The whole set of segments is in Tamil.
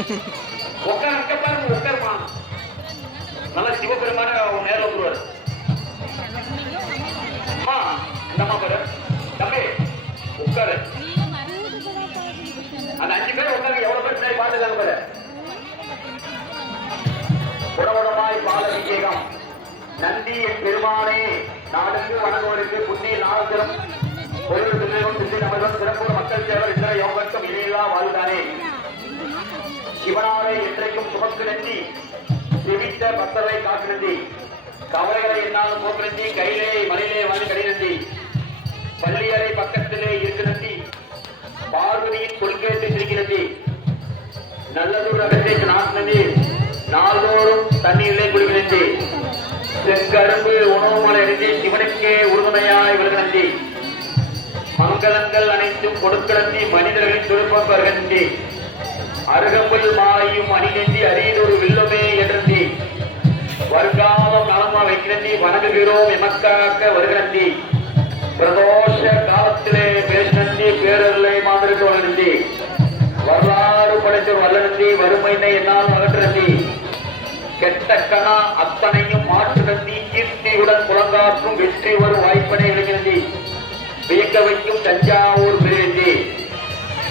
உட்கார் அங்க பாருங்க உட்காருமா. நல்லா சிவபெருமான உன் நேரில் வந்துருவாரு. அம்மா என்னம்மா அம்மா பாரு. தம்பி உட்காரு. அந்த அஞ்சு பேர் உட்காரு எவ்வளவு பேர் பின்னாடி பாத்துக்காங்க பாரு. உடவுடமாய் பால அபிஷேகம் நந்தி என் பெருமானே நாடுக்கு வணங்குவதற்கு புண்ணிய நாளத்திலும் ஒரு திருநெல்வேலி திருச்சி நமதம் சிறப்பு மக்கள் சேவர் என்ற யோகத்தும் இணையில்லா வாழ்ந்தானே சிவனாரை என்றைக்கும் சுமக்கு நந்தி செவித்த பக்தரை காக்கு நந்தி கவலைகளை என்னாலும் போக்கு கையிலே மலையிலே வந்து கடை நந்தி பள்ளியறை பக்கத்திலே இருக்கு பார்வதியின் கொள்கேட்டு சிரிக்கு நந்தி நல்லதொரு அகத்தை நாட்டு நந்தி நாள்தோறும் தண்ணீரிலே குளிக்க செங்கரும்பு உணவு மலை நந்தி சிவனுக்கே உறுதுணையாய் விழுக நந்தி மங்களங்கள் அனைத்தும் கொடுக்கிறந்தி மனிதர்களின் துருப்பம் வருகந்தி அருகம்புல் மாயும் அணிநெஞ்சி அரியதொரு வில்லமே என்றி வருங்காலம் காலமா வைக்கிறந்தி வணங்குகிறோம் எமக்காக்க வருகிறந்தி. பிரதோஷ காலத்திலே பேசினந்தி பேரருளை மாதிரி வருகிறந்தி வரலாறு படைத்த வல்லநந்தி வறுமையினை என்னால் அகற்றந்தி. கெட்ட கணா அத்தனையும் மாற்று கீர்த்தியுடன் புலங்காற்றும் வெற்றி ஒரு வாய்ப்பினை இழக்கிறது வியக்க வைக்கும் தஞ்சாவூர்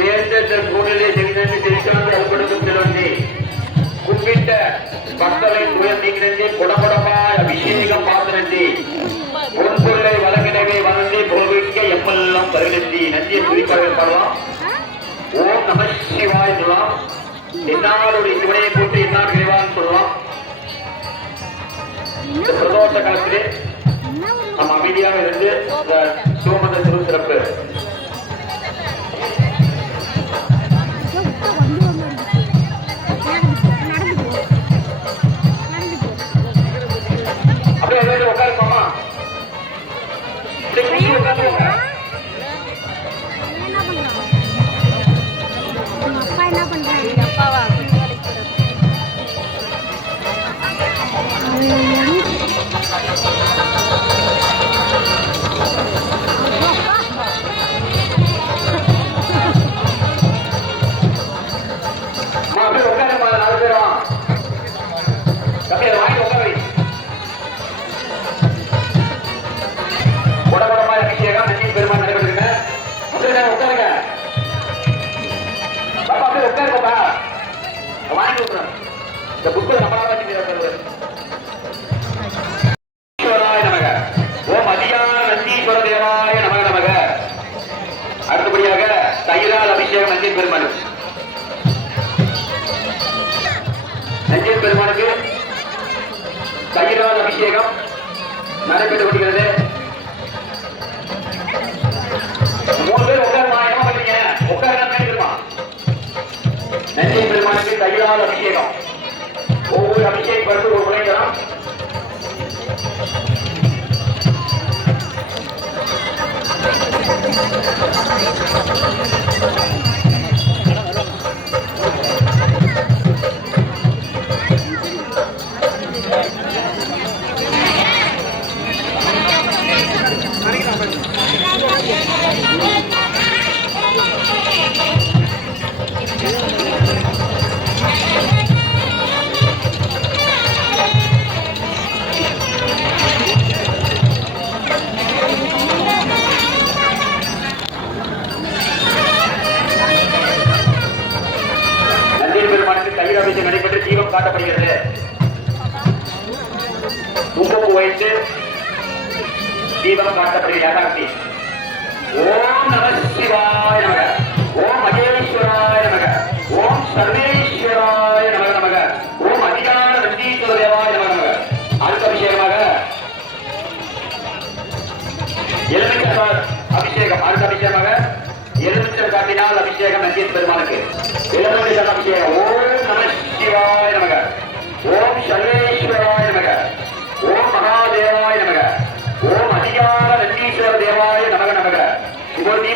சேர்ந்த சூழ்நிலை செவிதந்து தெரிவிக்கிறது அறுபடுக்கும் செல்வந்தி மக்களை துயர் நீங்கிறது அபிஷேகம் பார்த்திருந்தி பொன்பொருளை வழங்கினவை வளர்ந்து புகழ்விக்க எம்மெல்லாம் தருகின்றி நந்தியை துதிப்பாக பாடலாம் ஓம் நம சிவாய் சொல்லலாம். என்னாருடைய சிவனையை போட்டு என்னார் விரைவான்னு சொல்லலாம். இந்த பிரதோஷ காலத்திலே நம்ம அமைதியாக இருந்து உட்காந்துருங்க என்ன புக்கா இருக்கப்பா வாங்கி விட்டுறேன். இந்த புக்கில் நம்மளால வச்சுக்கிறார் நமக. நமக அடுத்தபடியாக தைலால் அபிஷேகம் நஞ்சை பெருமாள் நஞ்சை பெருமானுக்கு தைரால் அபிஷேகம் நடைபெற்று கொண்டிருக்கிறது. பெருமானுக்கு அபிஷேகம் ஒவ்வொரு அபிஷேகம் பருப்பு ஒரு முறை தரம் you. தீபம் காட்டப்படுகிறது. குங்குமம் வைத்து தீபம் காட்டப்படுகிறது ஓம் நம சிவாய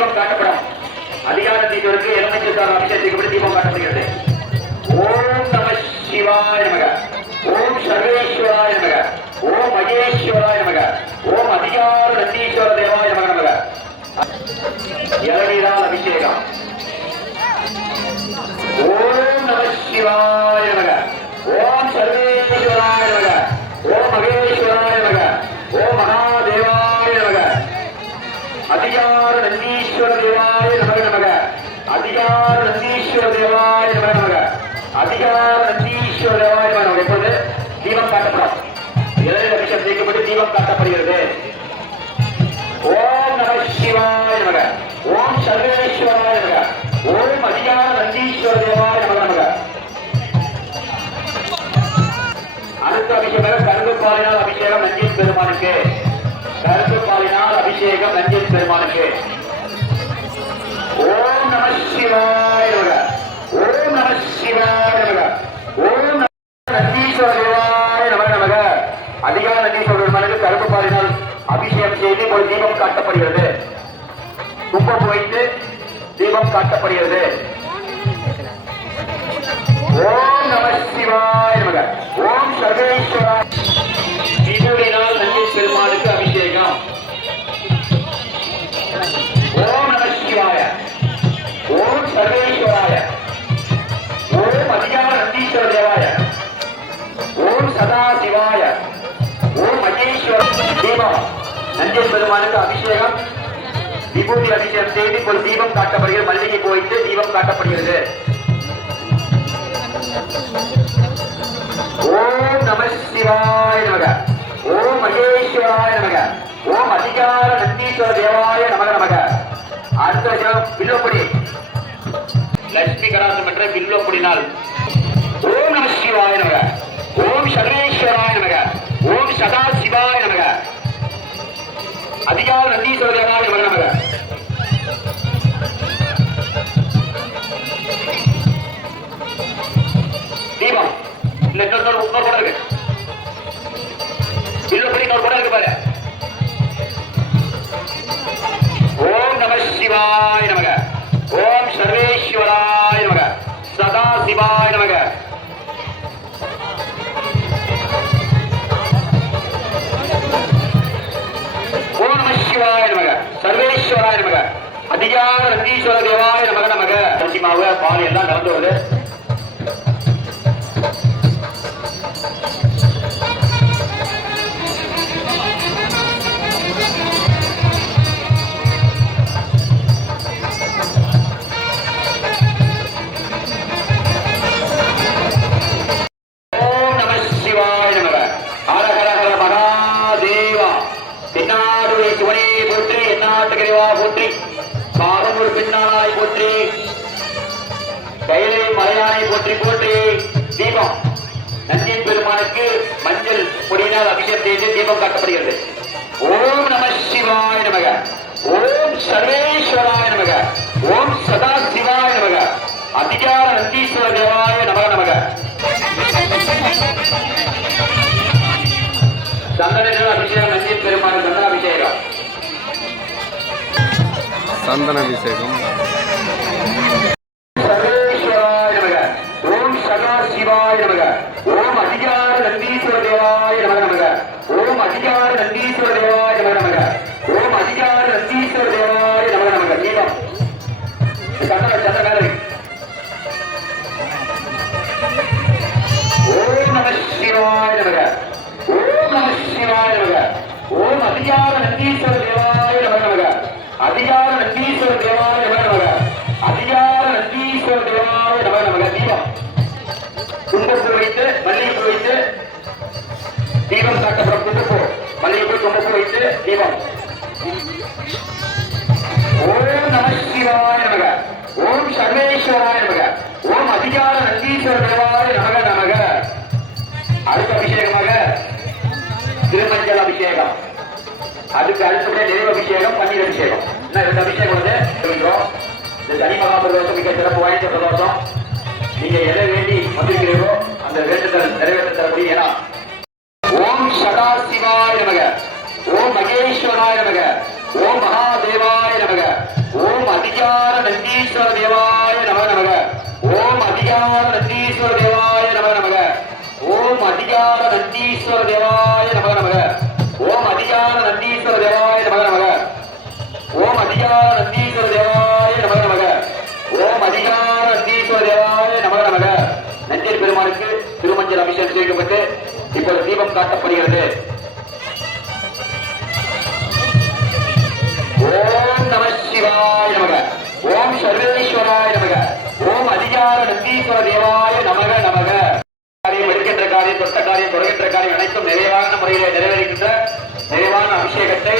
தீபம் காட்டப்படும். அதிகார தீபருக்கு எலுமிச்சர் அபிஷேகத்துக்கு தீபம் காட்டப்படுகிறது? ஓம் நம சிவாய நமக. ஓம் சர்வேஸ்வராய நமக. ஓம் மகேஸ்வராய நமக. ஓம் அதிகார நந்தீஸ்வர தேவாய நமக நமக. இளநீரால் அபிஷேகம். ஓம் நம சிவாய நந்தீஸ்வர தேவாய நமக நமக. அதிகார நந்தீஸ்வர தேவாய நமக நமக. அதிகார நந்தீஸ்வர தேவாய நமக நமக. எப்போது தீபம் காட்டப்படும். இளைய அபிஷேகம் செய்யப்பட்டு தீபம் காட்டப்படுகிறது. ஓம் நம சிவாய நமக. ஓம் சர்வேஸ்வராய நமக. ஓம் அதிகார நந்தீஸ்வர தேவாய நமக நமக. அடுத்த அபிஷேகம் கருங்கு பாலினால் அபிஷேகம் நந்தீஸ் பெருமானுக்கு. அபிஷேகம் நஞ்சன் பெருமானுக்கு. ஓம் நம சிவாய ஓம் நம சிவாய நமக. ஓம் நம நந்தீஸ்வர தேவாய நமக. நமக அதிகார நந்தீஸ்வர பெருமானுக்கு கருப்பு பாலினால் அபிஷேகம் செய்து ஒரு தீபம் காட்டப்படுகிறது. கும்பம் வைத்து தீபம் காட்டப்படுகிறது. ஓம் நம சிவாய நமக. ஓம் சர்வேஸ்வராய தீபம் நந்தி பெருமானுக்கு அபிஷேகம். விபூதி அபிஷேகம் செய்து ஒரு தீபம் காட்டப்படுகிறது. மல்லிகை போயிட்டு தீபம் காட்டப்படுகிறது. ஓம் நம சிவாய நமக. ஓம் மகேஸ்வராய நமக. ஓம் அதிகார நந்தீஸ்வர தேவாய நமக நமக. அடுத்த விஷயம் வில்லப்படி. லட்சுமி கடாசம் என்ற வில்லப்படினால் ஓம் நம சிவாய நமக. ஓம் சர்வேஸ்வராய நமக. ஓம் சதா சிவாய நமக. அதிகார நந்தீஸ்வர தேவாய நமக நமக தீபம் இல்ல இன்னொரு இன்னொரு படம் இருக்கு இல்லப்படி இன்னொரு படம் இருக்கு பாரு. அதிகார நந்தீஸ்வர தேவாய நமக நமக. அரிசி மாவு பால் எல்லாம் கலந்து வருது மஞ்சள் அபிஷேகம் செய்து தீபம் காட்டப்படுகிறது. ஓம் நம சிவாய நமக. ஓம் சர்வேஸ்வராய நமக. ஓம் சதா சிவாய நமக. அதிகார நந்தீஸ்வர தேவாய நமக நமக. சந்தனத்தில் அபிஷேகம் நந்தி நந்தியின் பெருமான் சந்தன அபிஷேகம். அதிகார தேவாய நமக. நமக ஓம் அதிகார நந்தீஸ்வர தேவாய நமக. நமக தீபம் சந்தன சந்தன மேல ஓம் நம சிவாய நமக. ஓம் நம சிவாய நமக. ஓம் அதிகார நந்தீஸ்வர தேவாய வைத்து ஓம் நம சிவாய நமக. ஓம் சர்வேஸ்வராய நமக. ஓம் அதிகார நந்தீஸ்வர தேவாய நமக நமக. அடுத்த அபிஷேகமாக திருமஞ்சள் அபிஷேகம். அதுக்கு அடுத்தபடியே நிறைவு அபிஷேகம் பன்னீர் அபிஷேகம். என்ன ரெண்டு அபிஷேகம் வந்து சொல்கிறோம் இந்த தனி மகா பிரதோஷம் மிக சிறப்பு வாய்ந்த பிரதோஷம். நீங்க எதை வேண்டி வந்திருக்கிறீர்களோ அந்த வேண்டுதல் நிறைவேற்ற தரப்படி ஏன்னா தேவாய நமக நமக ஓம் அதிகார நந்தீஸ்வர தேவாய நமக நமக ஓம் அதிகார நந்தீஸ்வர தேவாய நமக நமக ஓம் அதிகார நந்தீஸ்வர தேவாய நமக நமக நந்தியர் பெருமானுக்கு திருமஞ்சள் அபிஷேகம் செய்யப்பட்டு இப்போது தீபம் காட்டப்படுகிறது ஓம் நம சிவாய நமக ஓம் சர்வேஸ்வராய நமக ஓம் அதிகார நந்தீஸ்வர தேவாய நமக நமக காரியம் தொட்ட காரியம் தொடர்கின்ற காரியம் அனைத்தும் நிறைவான முறையிலே நிறைவேறுகின்ற நிறைவான அபிஷேகத்தை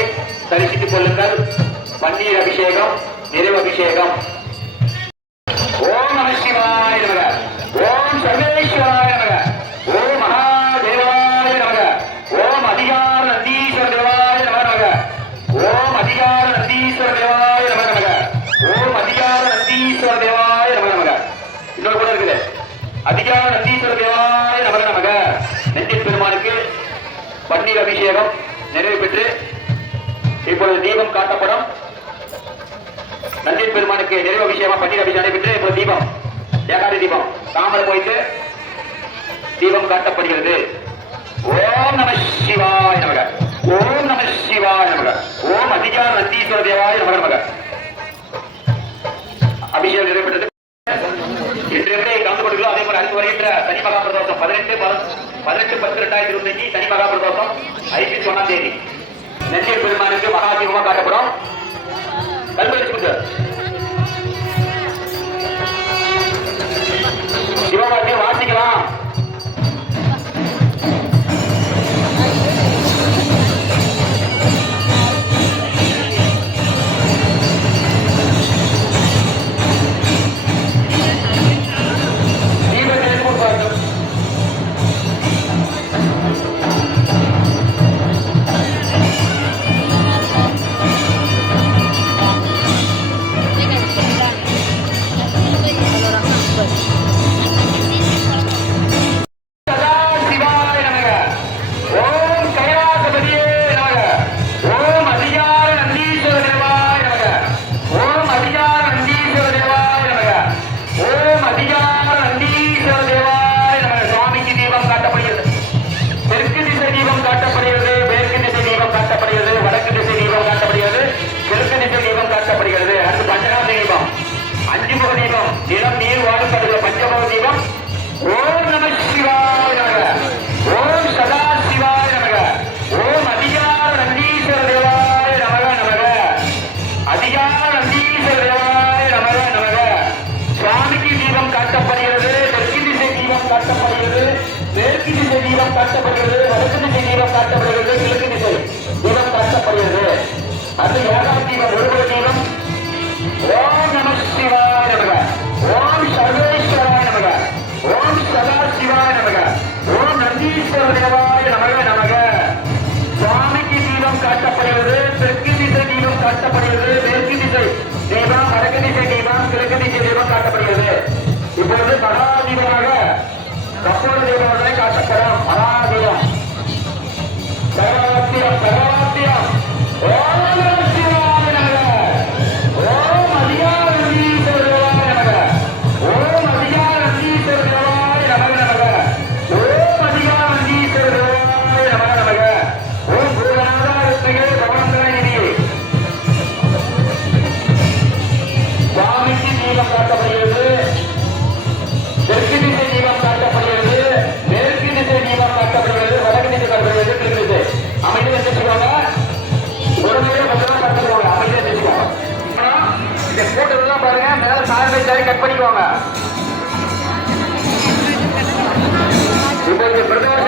தரிசித்துக் கொள்ளுங்கள். பன்னீர் அபிஷேகம் நிறைவு அபிஷேகம். ஓம் நம சிவாய் அங்கே ஜென்ம விஷயமா பன்னீர் அபிஷேகம் பெற்று இப்போ தீபம். ஏகாதி தீபம். தாமல் போயிட்டு தீபம் காட்டப்படுகிறது. ஓம் நம சிவாய நமக. ஓம் நம சிவாய நமக. ஓம் அதிகார நந்தீஸ்வர தேவாய நமக நமக. அபிஷேகம் நிறைவேற்றது அதே போல அடுத்து வருகின்ற சனி மகா பிரதோஷம். பதினெட்டு பதினெட்டு பத்து ரெண்டாயிரத்தி இருபத்தஞ்சு சனி மகா பிரதோஷம் ஐம்பத்தி ஒன்னாம் தேதி. நெஞ்சை பெருமானுக்கு மகாதீபமாக காட்டப்படும். கல்வெட்டு சிவகாமி করে দেওয়া பேசாலே கட் பண்ணிக்குவாங்க இப்போ இந்த பிரதமர்